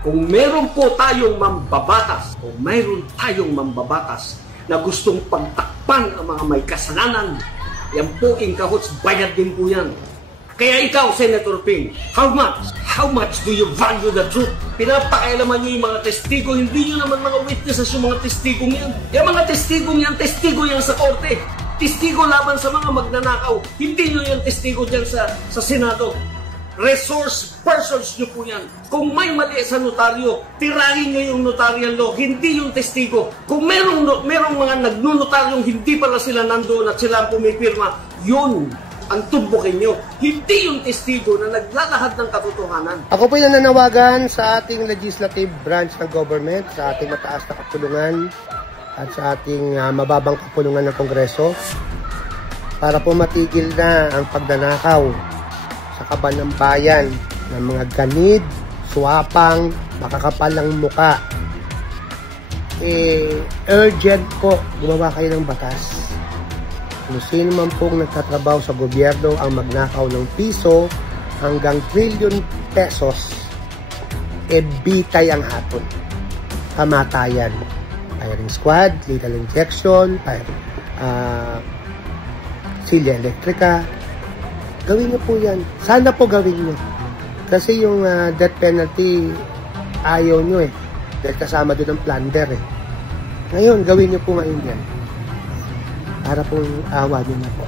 Kung meron po tayong mambabatas o mayroon tayong mambabatas na gustong pagtakpan ang mga may kasalanan, yan po inkahots, bayad din po yan. Kaya ikaw, Senator Ping, how much do you value the truth? Pinapakailaman nyo yung mga testigo, hindi nyo naman mga witnesses yung mga testigong yan. Yung mga testigong yan, testigo yan sa korte. Testigo laban sa mga magnanakaw. Hindi nyo yung testigo dyan sa Senado. Resource persons nyo po yan. Kung may mali sa notaryo, tirahin nyo yung notarial law, hindi yung testigo. Kung merong mga nagnunotaryong hindi pala sila nandoon at sila ang pumipirma, yun ang tumbukin nyo. Hindi yung testigo na naglalahad ng katotohanan. Ako po yung nananawagan sa ating legislative branch ng government, sa ating mataas na kapulungan at sa ating mababang kapulungan ng Kongreso para po matigil na ang pagnanakaw sa kaban ng bayan ng mga ganid, suwapang, makakapalang muka. Urgent po, gumawa kayo ng batas. Kung sino man pong nagtatrabaho sa gobyerno ang magnakaw ng piso hanggang trillion pesos, bitay ang hatol. Kamatayan. Firing squad, lethal injection, silya elektrika. Gawin nyo po yan. Sana po gawin nyo. Kasi yung death penalty, ayaw nyo eh. Dahil kasama doon ang plunder eh. Ngayon, gawin nyo po ngayon yan. Para pong awa nyo na po.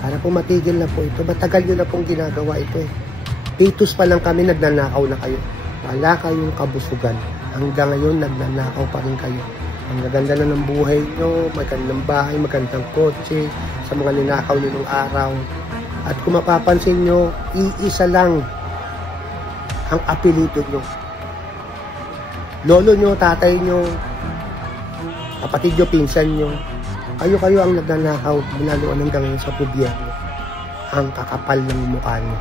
Para po matigil na po ito. Matagal nyo na pong ginagawa ito eh. Pitus pa lang kami, nagnanakaw na kayo. Wala kayong kabusugan. Hanggang ngayon, nagnanakaw pa rin kayo. Ang gaganda na ng buhay nyo, magandang bahay, magandang kotse, sa mga ninakaw nyo ng araw. At kung mapapansin nyo, iisa lang ang apelido nyo. Lolo nyo, tatay nyo, kapatid nyo, pinsan nyo. Kayo ang nagnanakaw mula noon hanggang ngayon sa gobyerno. Ang kakapal ng mukha nyo.